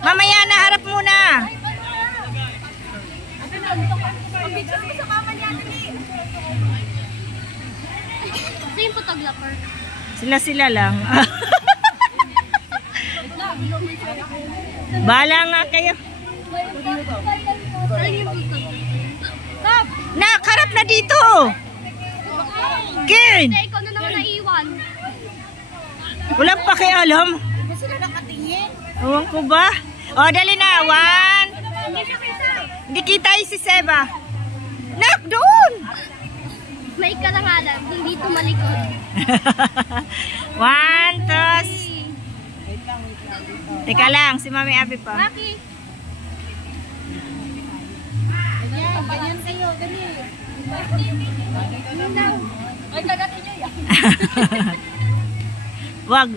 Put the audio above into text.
Mamaya na, harap muna. Ito yung photographer. Sila lang. Bala nga kayo. Nak, harap na dito. Ken! Hindi, ikaw na naman naiwan. Walang pakialam. Sila nakatingin. Ewan ko ba? O, dali na. 1. Hindi kita si Seba. Nak, doon! May karangalan, kung dito malikod. 1, 2. Teka lang, si Mami Abby pa. Maki. Kapanyan kayo, dali. Ay, kagatin nyo yan. Wag.